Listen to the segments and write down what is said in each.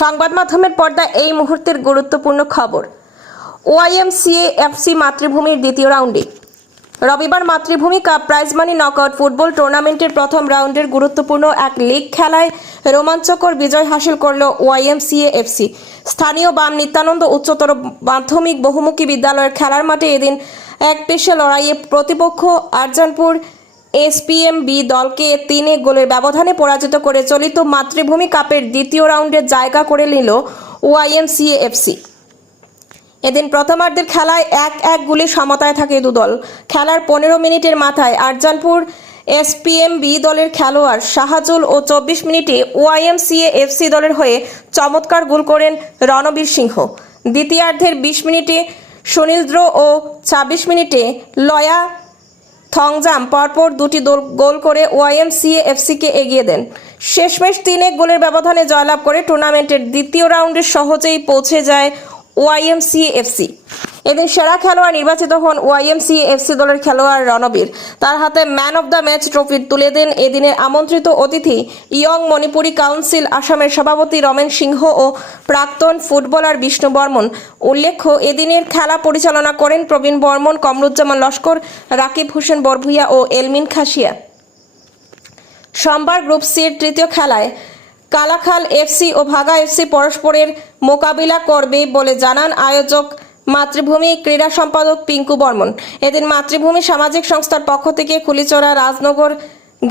সংবাদ মাধ্যমের পর্দা এই মুহূর্তের গুরুত্বপূর্ণ খবর। ওআইএমসিএ এফসি মাতৃভূমির দ্বিতীয় রাউন্ডে। রবিবার Mathrubhumi cup prize money knockout football টুর্নামেন্টের প্রথম রাউন্ডের গুরুত্বপূর্ণ এক লিগ খেলায় রোমাঞ্চকর বিজয় হাসিল করল ওয়াইএমসিএ এফসি। স্থানীয় বাম নিত্যানন্দ উচ্চতর মাধ্যমিক বহুমুখী বিদ্যালয়ের খেলার মাঠে এদিন এক পেশে লড়াইয়ে প্রতিপক্ষ আরজানপুর এসপিএম বি দলকে তিন গোলের ব্যবধানে পরাজিত করে চলিত মাতৃভূমি কাপের দ্বিতীয় রাউন্ডে জায়গা করে নিল ওয়াইএমসিএ এফসি এদিন প্রথমার্ধের খেলায় এক এক গুলি সমতায় থাকে দুদল। খেলার পনেরো মিনিটের মাথায় আরজানপুর এসপিএমবি দলের খেলোয়াড় শাহাজুল ও চব্বিশ মিনিটে ওয়াইএমসিএ এফসি দলের হয়ে চমৎকার গোল করেন রণবীর সিংহ। দ্বিতীয়ার্ধের বিশ মিনিটে সুনীলদ্র ও ছাব্বিশ মিনিটে লয়া থংজাম পরপর দুটি গোল করে ওয়াইএমসিএ এফসিকে এগিয়ে দেন। শেষমেশ তিনে গোলের ব্যবধানে জয়লাভ করে টুর্নামেন্টের দ্বিতীয় রাউন্ডে সহজেই পৌঁছে যায় ওয়াইএমসিএ এফসি এদিন সেরা খেলোয়াড় নির্বাচিত হন ওয়াইএমসিএ এফসি দলের খেলোয়াড় রণবীর। তার হাতে man of the match trophy তুলে দেন এদিনের আমন্ত্রিত অতিথি ইয়ং মণিপুরী কাউন্সিল আসামের সভাপতি রমেন সিংহ ও প্রাক্তন ফুটবলার বিষ্ণু বর্মন। উল্লেখ্য, এদিনের খেলা পরিচালনা করেন প্রবীণ বর্মন, কমরুজ্জামান লস্কর, রাকিব হোসেন বরভুইয়া ও এলমিন খাসিয়া সোমবার গ্রুপ সির তৃতীয় খেলায় কালাখাল এফসি ও ভাগা এফসি পরস্পরের মোকাবিলা করবে বলে জানান আয়োজক মাতৃভূমি ক্রীড়া সম্পাদক পিঙ্কু বর্মন। এদিন মাতৃভূমি সামাজিক সংস্থার পক্ষ থেকে কুলিচড়া রাজনগর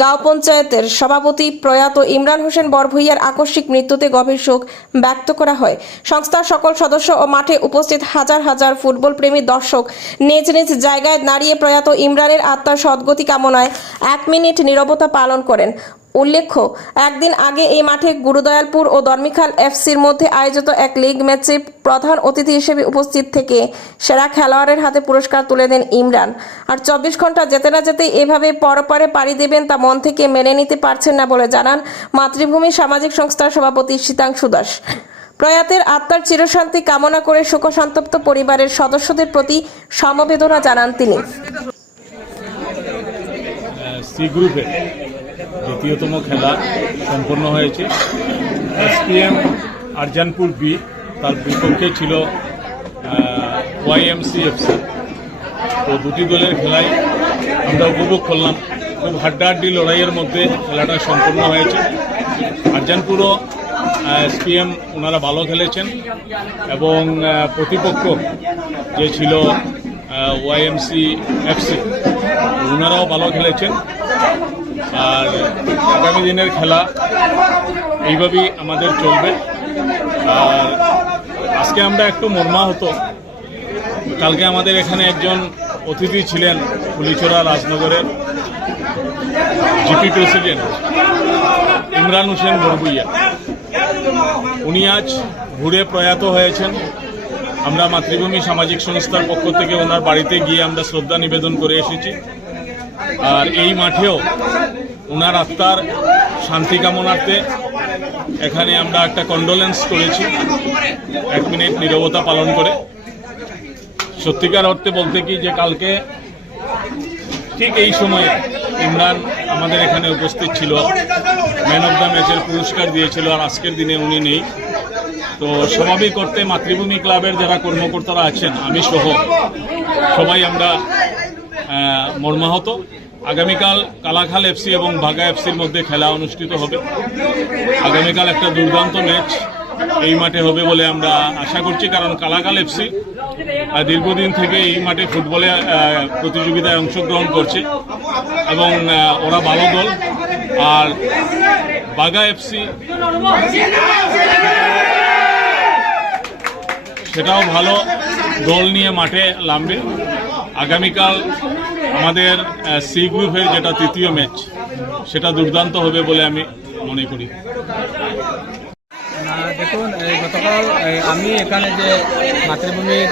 গাঁও পঞ্চায়েতের সভাপতি প্রয়াত ইমরান হোসেন বরভুইয়ার আকস্মিক মৃত্যুতে গভীর শোক ব্যক্ত করা হয়। সংস্থার সকল সদস্য ও মাঠে উপস্থিত হাজার হাজার ফুটবল প্রেমী দর্শক নিজ নিজ জায়গায় দাঁড়িয়ে প্রয়াত ইমরানের আত্মার সদ্গতি কামনায় এক মিনিট নীরবতা পালন করেন। উল্লেখ্য, একদিন আগে এই মাঠে গুরুদয়ালপুর ও দর্মিখাল এফসির মধ্যে আয়োজিত এক লিগ ম্যাচে প্রধান অতিথি হিসেবে উপস্থিত থেকে সেরা খেলোয়াড়ের হাতে পুরস্কার তুলে দেন ইমরান। আর চব্বিশ ঘণ্টা যেতে না যেতে এভাবে পরপরে পাড়ি দেবেন তা মন থেকে মেনে নিতে পারছেন না বলে জানান মাতৃভূমি সামাজিক সংস্থার সভাপতি শীতাংশু দাস। প্রয়াতের আত্মার চিরশান্তি কামনা করে শোকসন্তপ্ত পরিবারের সদস্যদের প্রতি সমবেদনা জানান তিনি। সি দ্বিতীয়তম খেলা সম্পন্ন হয়েছে। এসপিএম আরজানপুর বি, তার বিপক্ষে ছিল ওয়াইএমসিএফসি তো দুটি দলের খেলায় আমরা উপভোগ করলাম। খুব হাড্ডাহাড্ডি লড়াইয়ের মধ্যে খেলাটা সম্পন্ন হয়েছে। আরজানপুরও এসপিএম ওনারা ভালো খেলেছেন এবং প্রতিপক্ষ যে ছিল ওয়াইএমসি এফসি ওনারাও ভালো খেলেছেন। আর আগামী দিনের খেলা এইভাবেই আমাদের চলবে। আর আজকে আমরা একটু মর্মাহত। কালকে আমাদের এখানে একজন অতিথি ছিলেন পুলিচোরা রাজনগরের জিপি প্রেসিডেন্ট ইমরান হোসেন বরগুইয়া উনি আজ ঘুরে প্রয়াত হয়েছেন। আমরা মাতৃভূমি সামাজিক সংস্থার পক্ষ থেকে ওনার বাড়িতে গিয়ে আমরা শ্রদ্ধা নিবেদন করে এসেছি। আর এই মাঠেও ওনার আত্মার শান্তি কামনার্থে এখানে আমরা একটা কন্ডোলেন্স করেছি। এক মিনিট নীরবতা পালন করে। সত্যিকার অর্থে বলতে কি যে কালকে ঠিক এই সময়ে ইমরান আমাদের এখানে উপস্থিত ছিল। ম্যান অফ দ্য ম্যাচের পুরস্কার দিয়েছিল আর আজকের দিনে উনি নেই। তো স্বাভাবিক করতে মাতৃভূমি ক্লাবের যারা কর্মকর্তারা আছেন, আমি সহ সবাই আমরা মর্মাহত আগামীকাল কালাখাল এফসি এবং বাগা এফসির মধ্যে খেলা অনুষ্ঠিত হবে। আগামীকাল একটা দুর্দান্ত ম্যাচ এই মাঠে হবে বলে আমরা আশা করছি, কারণ কালাখাল এফসি দীর্ঘদিন থেকে এই মাঠে ফুটবলে প্রতিযোগিতায় অংশগ্রহণ করছে। এবং ওরা ভালো দল। আর বাগা এফসি সেটাও ভালো দল নিয়ে মাঠে নামবে। আগামীকাল আমাদের সি গ্রুপের যেটা তৃতীয় ম্যাচ সেটা দুর্দান্ত হবে বলে আমি মনে করি। দেখুন গতকাল আমি এখানে যে মাতৃভূমির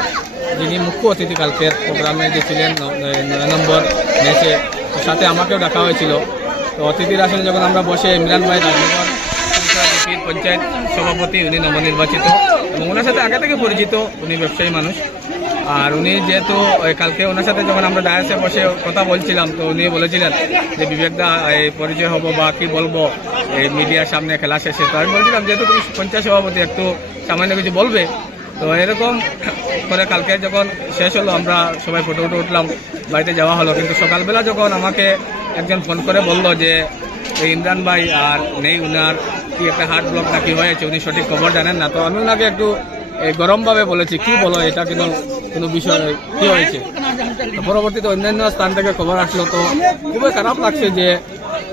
যিনি মুখ্য অতিথি কালকের প্রোগ্রামে যে ছিলেন নয় নম্বর ম্যাচে সাথে আমাকেও ডাকা হয়েছিল। তো অতিথির আসলে যখন আমরা বসে ইমরান ভাই, রাজনগর পঞ্চায়েত সভাপতি, উনি নবনির্বাচিত এবং ওনার সাথে আগে থেকে পরিচিত, উনি ব্যবসায়ী মানুষ। আর উনি যেহেতু কালকে ওনার সাথে যখন আমরা ডায়াসে বসে কথা বলছিলাম, তো উনি বলেছিলেন যে বিবেকদা এই পরিচয় হব বা কি বলব? এই মিডিয়ার সামনে খেলা শেষে তো আমি বলছিলাম, যেহেতু তুমি পঞ্চায়েত সভাপতি, একটু সামান্য কিছু বলবে। তো এরকম করে কালকে যখন শেষ হলো, আমরা সবাই ফটো উঠে উঠলাম, বাড়িতে যাওয়া হলো। কিন্তু সকালবেলা যখন আমাকে একজন ফোন করে বলল যে, এই ইমরান ভাই আর নেই উনার, কি একটা হার্ট ব্লক নাকি হয়েছে? উনি সঠিক খবর জানেন না। তো আমি ওনাকে একটু গরমভাবে বলেছি, কি বলো? এটা কিন্তু কোনো বিষয় কি হয়েছে? পরবর্তীতে অন্যান্য স্থান থেকে খবর আসলো তো খুবই খারাপ লাগছে যে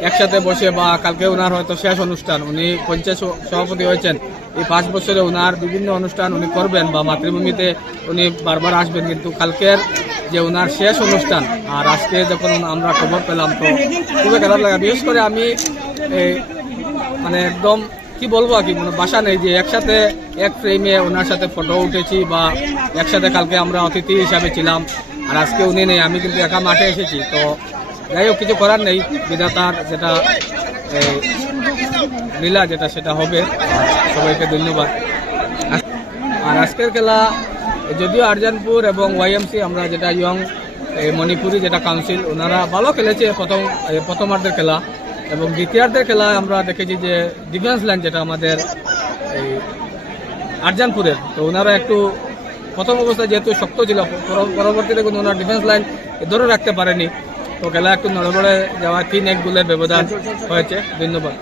একসাথে বসে বা কালকে ওনার হয়তো শেষ অনুষ্ঠান, উনি পঞ্চায়েত সভাপতি হয়েছেন। এই পাঁচ বছরে ওনার বিভিন্ন অনুষ্ঠান উনি করবেন বা মাতৃভূমিতে উনি বারবার আসবেন, কিন্তু কালকের যে ওনার শেষ অনুষ্ঠান আর আজকে যখন আমরা খবর পেলাম তো খুবই খারাপ লাগে। বিশেষ করে আমি এই মানে একদম কি বলব আর কি? মানে বাসা নেই যে একসাথে এক ফ্রেমে ওনার সাথে ফটো উঠেছি বা একসাথে কালকে আমরা অতিথি হিসাবে ছিলাম আর আজকে উনি নেই, আমি কিন্তু একা মাঠে এসেছি। তো যাই হোক, কিছু করার নেই, বিধাতার যেটা লীলা যেটা সেটা হবে। সবাইকে ধন্যবাদ। আর আজকের খেলা, যদিও আরজানপুর এবং ওয়াইএমসি আমরা যেটা ইয়ং মণিপুরি যেটা কাউন্সিল ওনারা ভালো খেলেছে প্রথম প্রথমার্ধের খেলা। এবং দ্বিতীয়ার্ধের খেলায় আমরা দেখেছি যে ডিফেন্স লাইন যেটা আমাদের এই আরজানপুরের, তো ওনারা একটু প্রথম অবস্থায় যেহেতু শক্ত ছিল পরবর্তীতে কিন্তু ওনার ডিফেন্স লাইন ধরে রাখতে পারেনি। তো খেলা একটু নড়বড়ে যাওয়া তিন এক গোলের ব্যবধান হয়েছে। ধন্যবাদ।